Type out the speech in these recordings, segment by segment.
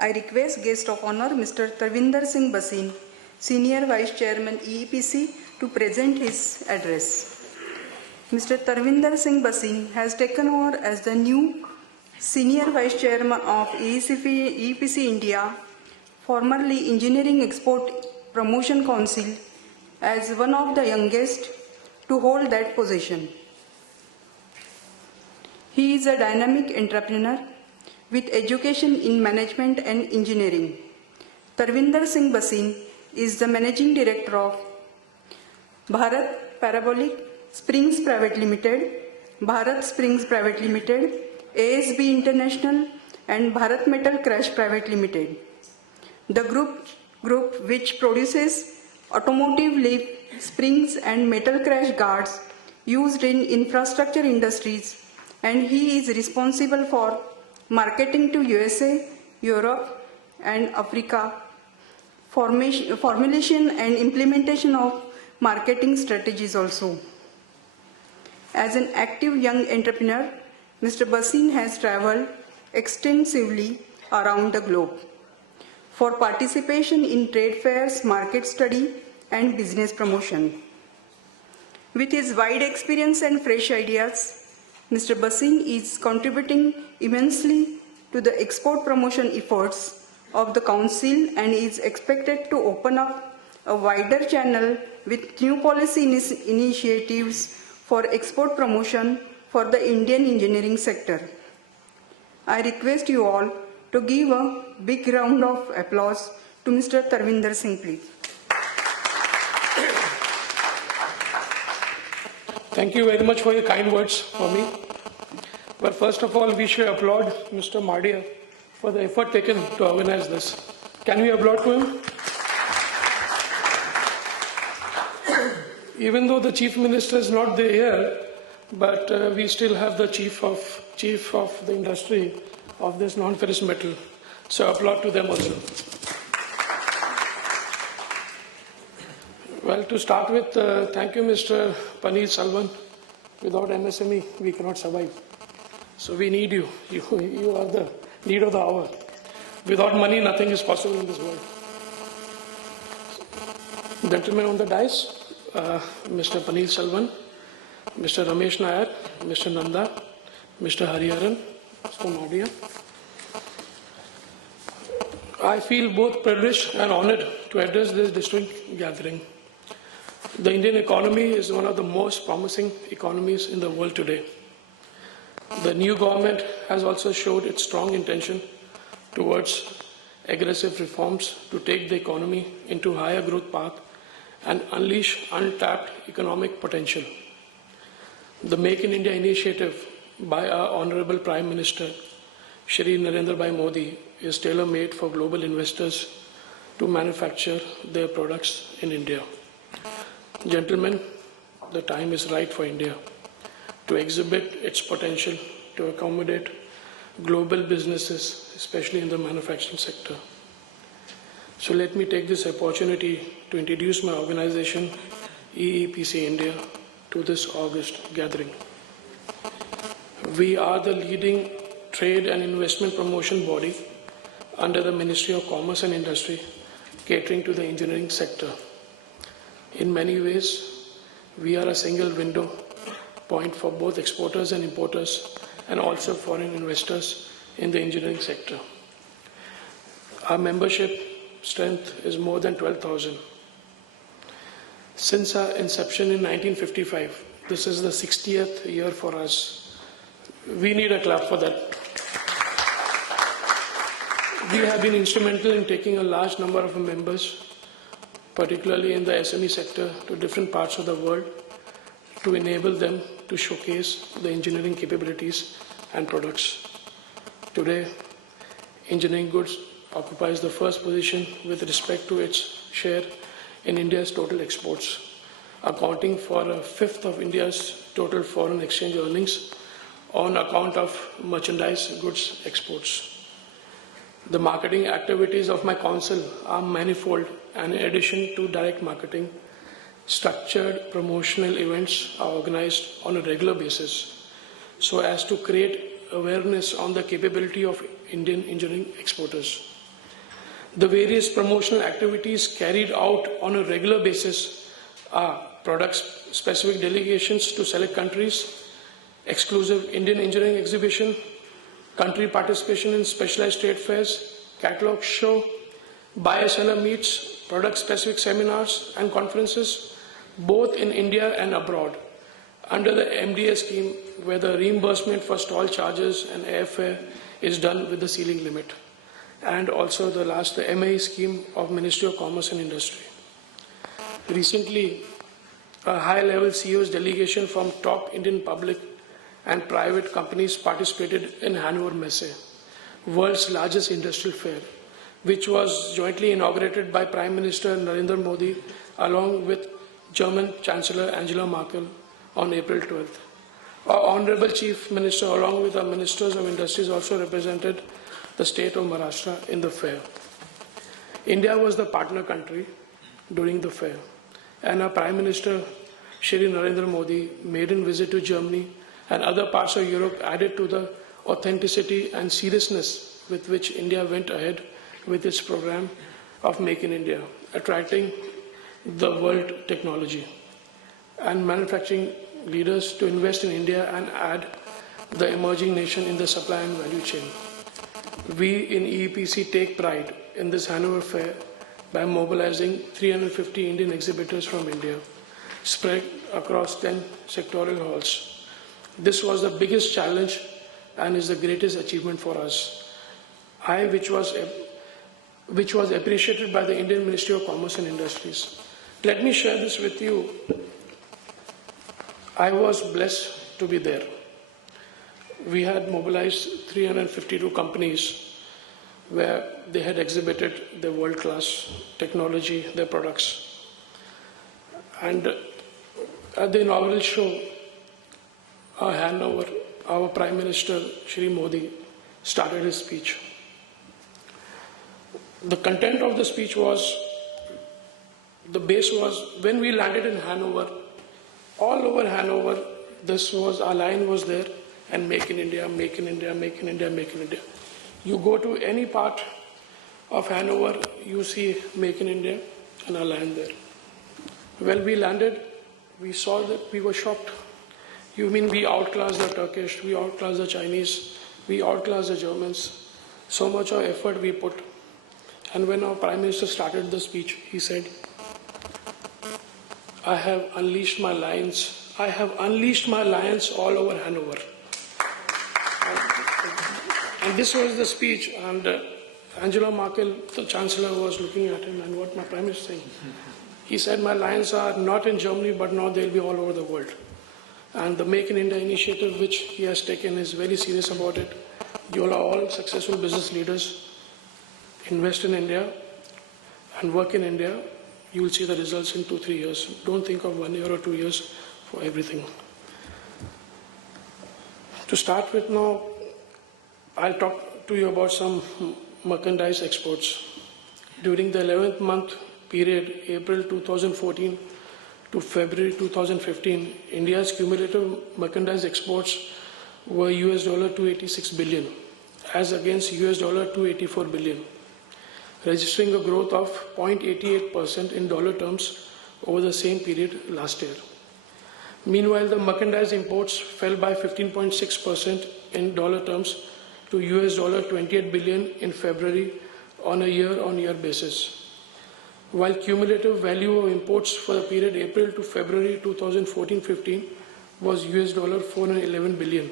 I request guest of honor Mr. Tarvinder Singh Bhasin, Senior Vice Chairman EEPC, to present his address. Mr. Tarvinder Singh Bhasin has taken over as the new Senior Vice Chairman of EEPC India, formerly Engineering Export Promotion Council, as one of the youngest to hold that position. He is a dynamic entrepreneur with education in management and engineering. Tarvinder Singh Bhasin is the Managing Director of Bharat Parabolic Springs Private Limited, Bharat Springs Private Limited, ASB International, and Bharat Metal Crash Private Limited. The group which produces automotive leaf springs and metal crash guards used in infrastructure industries, and he is responsible for marketing to USA, Europe, and Africa, formulation and implementation of marketing strategies also. As an active young entrepreneur, Mr. Bhasin has traveled extensively around the globe for participation in trade fairs, market study, and business promotion. With his wide experience and fresh ideas, Mr. Bhasin is contributing immensely to the export promotion efforts of the Council and is expected to open up a wider channel with new policy initiatives for export promotion for the Indian engineering sector. I request you all to give a big round of applause to Mr. Tarvinder Singh, please. Thank you very much for your kind words for me. But first of all, we should applaud Mr. Mardia for the effort taken to organize this. Can we applaud to him? Even though the Chief Minister is not there here, but we still have the chief of the industry of this non-ferrous metal. So applaud to them also. Well, to start with, thank you, Mr. Paneer Selvan. Without MSME, we cannot survive. So we need you. You are the need of the hour. Without money, nothing is possible in this world. Gentlemen on the dais, Mr. Paneer Selvan, Mr. Ramesh Nair, Mr. Nanda, Mr. Hariharan, Mr. Mardia. I feel both privileged and honored to address this distinct gathering. The Indian economy is one of the most promising economies in the world today. The new government has also showed its strong intention towards aggressive reforms to take the economy into a higher growth path and unleash untapped economic potential. The Make in India initiative by our Honorable Prime Minister, Shri Narendra Bhai Modi, is tailor-made for global investors to manufacture their products in India. Gentlemen, the time is right for India to exhibit its potential to accommodate global businesses, especially in the manufacturing sector. So let me take this opportunity to introduce my organization, EEPC India, to this August gathering. We are the leading trade and investment promotion body under the Ministry of Commerce and Industry, catering to the engineering sector. In many ways, we are a single window point for both exporters and importers, and also foreign investors in the engineering sector. Our membership strength is more than 12,000. Since our inception in 1955, this is the 60th year for us. We need a clap for that. We have been instrumental in taking a large number of members, particularly in the SME sector, to different parts of the world to enable them to showcase the engineering capabilities and products. Today, engineering goods occupies the first position with respect to its share in India's total exports, accounting for a fifth of India's total foreign exchange earnings on account of merchandise goods exports. The marketing activities of my council are manifold, and in addition to direct marketing, structured promotional events are organized on a regular basis so as to create awareness on the capability of Indian engineering exporters. The various promotional activities carried out on a regular basis are product-specific delegations to select countries, exclusive Indian engineering exhibition, country participation in specialized trade fairs, catalog show, buyer-seller meets, product-specific seminars and conferences, both in India and abroad, under the MDA scheme, where the reimbursement for stall charges and airfare is done with the ceiling limit, and also the MAE scheme of Ministry of Commerce and Industry. Recently, a high-level CEO's delegation from top Indian public and private companies participated in Hannover Messe, world's largest industrial fair, which was jointly inaugurated by Prime Minister Narendra Modi along with German Chancellor Angela Merkel on April 12th. Our Honorable Chief Minister, along with our Ministers of Industries, also represented the state of Maharashtra in the fair. India was the partner country during the fair, and our Prime Minister, Shri Narendra Modi, maiden visit to Germany and other parts of Europe added to the authenticity and seriousness with which India went ahead with its program of Make in India, attracting the world technology and manufacturing leaders to invest in India and add the emerging nation in the supply and value chain. We in EEPC take pride in this Hannover Fair by mobilizing 350 Indian exhibitors from India, spread across 10 sectorial halls. This was the biggest challenge and is the greatest achievement for us, which was appreciated by the Indian Ministry of Commerce and Industries. Let me share this with you. I was blessed to be there. We had mobilized 352 companies where they had exhibited their world-class technology, their products. And at the inaugural show, Hannover, our Prime Minister, Shri Modi, started his speech. The content of the speech was, the base was, when we landed in Hanover, all over Hanover, our line was there, and Make in India, Make in India, Make in India, Make in India. You go to any part of Hanover, you see Make in India and our line there. Well, we landed, we saw that, we were shocked. You mean we outclassed the Turkish, we outclassed the Chinese, we outclassed the Germans. So much of effort we put. And when our Prime Minister started the speech, he said, I have unleashed my lions. I have unleashed my lions all over Hanover. And this was the speech, and Angela Merkel, the Chancellor, was looking at him, and what my Prime Minister is saying. He said, my lions are not in Germany, but now they'll be all over the world. And the Make in India initiative, which he has taken, is very serious about it. You all are all successful business leaders. Invest in India and work in India. You will see the results in 2-3 years. Don't think of 1 year or 2 years for everything. To start with now, I'll talk to you about some merchandise exports. During the 11th month period, April 2014 to February 2015, India's cumulative merchandise exports were US $286 billion, as against US $284 billion, registering a growth of 0.88% in dollar terms over the same period last year. Meanwhile, the merchandise imports fell by 15.6% in dollar terms to US $28 billion in February on a year-on-year basis. While cumulative value of imports for the period April to February 2014-15 was US $411 billion,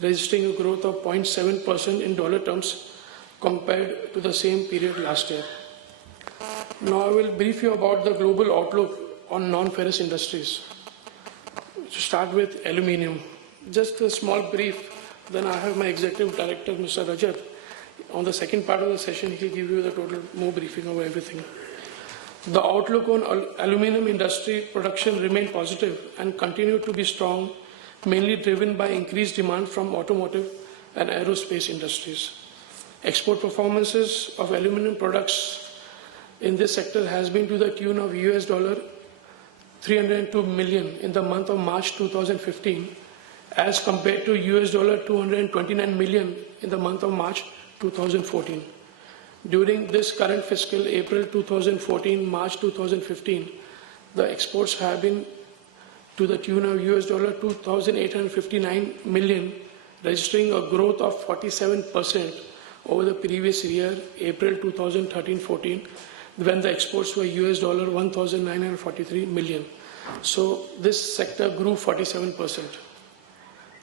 registering a growth of 0.7% in dollar terms compared to the same period last year. Now I will brief you about the global outlook on non-ferrous industries. To start with aluminium, just a small brief, then I have my Executive Director, Mr. Rajat. On the second part of the session, he will give you the total more briefing of everything. The outlook on aluminium industry production remained positive and continued to be strong, mainly driven by increased demand from automotive and aerospace industries. Export performances of aluminium products in this sector has been to the tune of US $302 million in the month of March 2015, as compared to US $229 million in the month of March 2014. During this current fiscal, April 2014, March 2015, the exports have been to the tune of US dollar 2,859 million, registering a growth of 47% over the previous year, April 2013-14, when the exports were US dollar 1,943 million. So this sector grew 47%.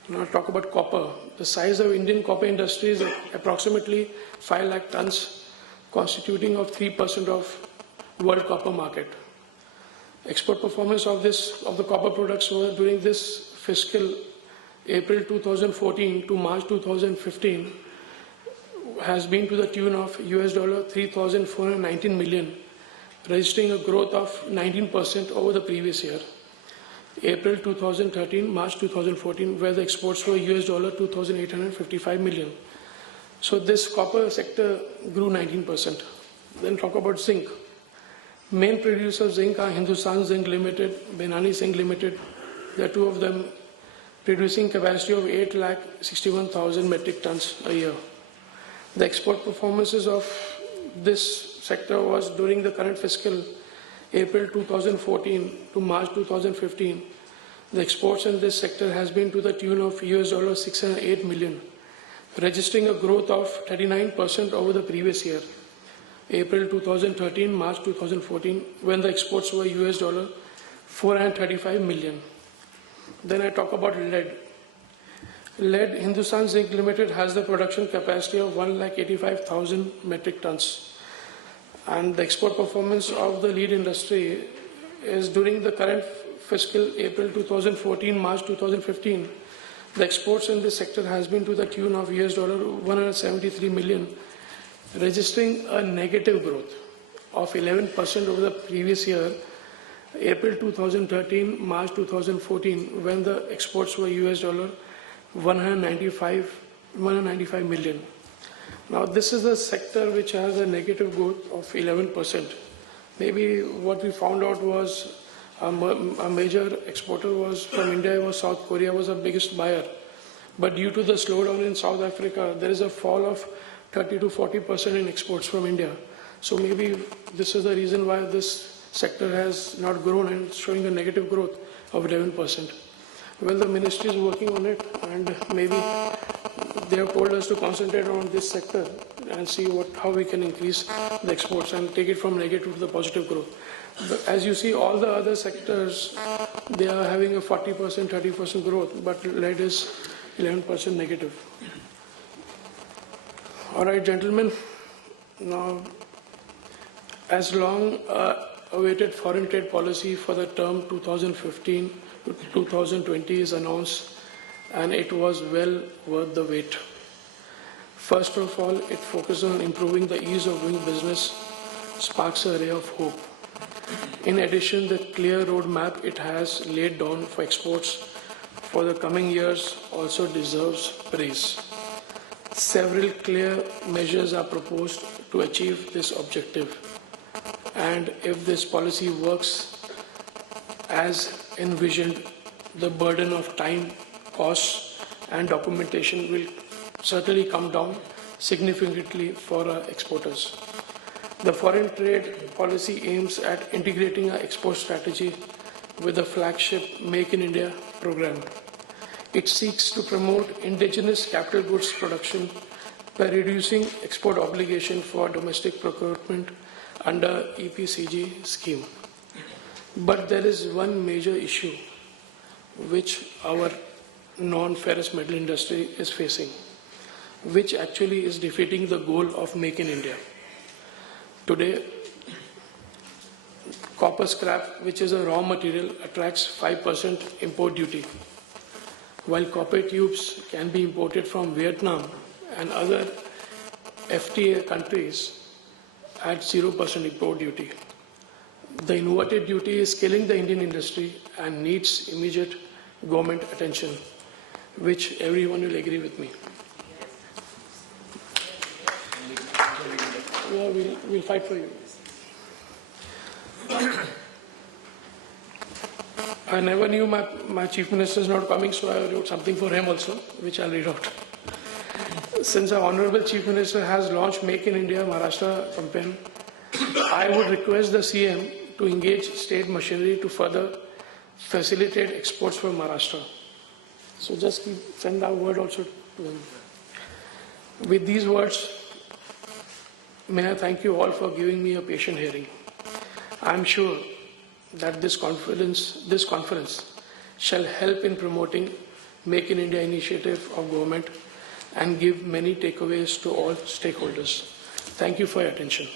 Now talk about copper. The size of Indian copper industry is approximately 5 lakh tons, constituting of 3% of world copper market. Export performance of the copper products were during this fiscal April 2014 to March 2015 has been to the tune of US dollar 3,419 million, registering a growth of 19% over the previous year. April 2013, March 2014, where the exports were US dollar 2,855 million. So this copper sector grew 19%. Then talk about zinc. Main producers of zinc are Hindustan Zinc Limited, Benani Zinc Limited. There are two of them, producing capacity of 8,61,000 metric tons a year. The export performances of this sector was during the current fiscal April 2014 to March 2015. The exports in this sector has been to the tune of US dollar 608 million, registering a growth of 39% over the previous year, April 2013, March 2014, when the exports were US dollar 435 million. Then I talk about lead. Lead, Hindustan Zinc Limited has the production capacity of 1,85,000 metric tons. And the export performance of the lead industry is during the current fiscal April 2014, March 2015, the exports in this sector has been to the tune of US dollar 173 million, registering a negative growth of 11% over the previous year, April 2013, March 2014, when the exports were US dollar 195 million. Now this is a sector which has a negative growth of 11%. Maybe what we found out was a major exporter was from India, was South Korea was the biggest buyer. But due to the slowdown in South Africa, there is a fall of 30 to 40% in exports from India. So maybe this is the reason why this sector has not grown and showing a negative growth of 11%. Well, the ministry is working on it, and maybe they have told us to concentrate on this sector and see how we can increase the exports and take it from negative to the positive growth. But as you see, all the other sectors, they are having a 40%, 30% growth, but lead is 11% negative. All right, gentlemen. Now, as long awaited foreign trade policy for the term 2015 to 2020 is announced, and it was well worth the wait. First of all, it focuses on improving the ease of doing business, sparks a ray of hope. In addition, the clear roadmap it has laid down for exports for the coming years also deserves praise. Several clear measures are proposed to achieve this objective. And if this policy works as envisioned, the burden of time, costs, and documentation will certainly come down significantly for our exporters. The foreign trade policy aims at integrating our export strategy with the flagship Make in India program. It seeks to promote indigenous capital goods production by reducing export obligation for domestic procurement under EPCG scheme. But there is one major issue which our non-ferrous metal industry is facing, which actually is defeating the goal of Make in India. Today, copper scrap, which is a raw material, attracts 5% import duty, while copper tubes can be imported from Vietnam and other FTA countries at 0% import duty. The inverted duty is killing the Indian industry and needs immediate government attention, which everyone will agree with me. Yeah, we'll fight for you. I never knew my chief minister is not coming, so I wrote something for him also, which I'll read out. Since our Honorable Chief Minister has launched Make in India Maharashtra campaign, I would request the CM to engage state machinery to further facilitate exports from Maharashtra. So just send our word also to him. With these words, may I thank you all for giving me a patient hearing. I am sure that this conference shall help in promoting Make in India initiative of government and give many takeaways to all stakeholders. Thank you for your attention.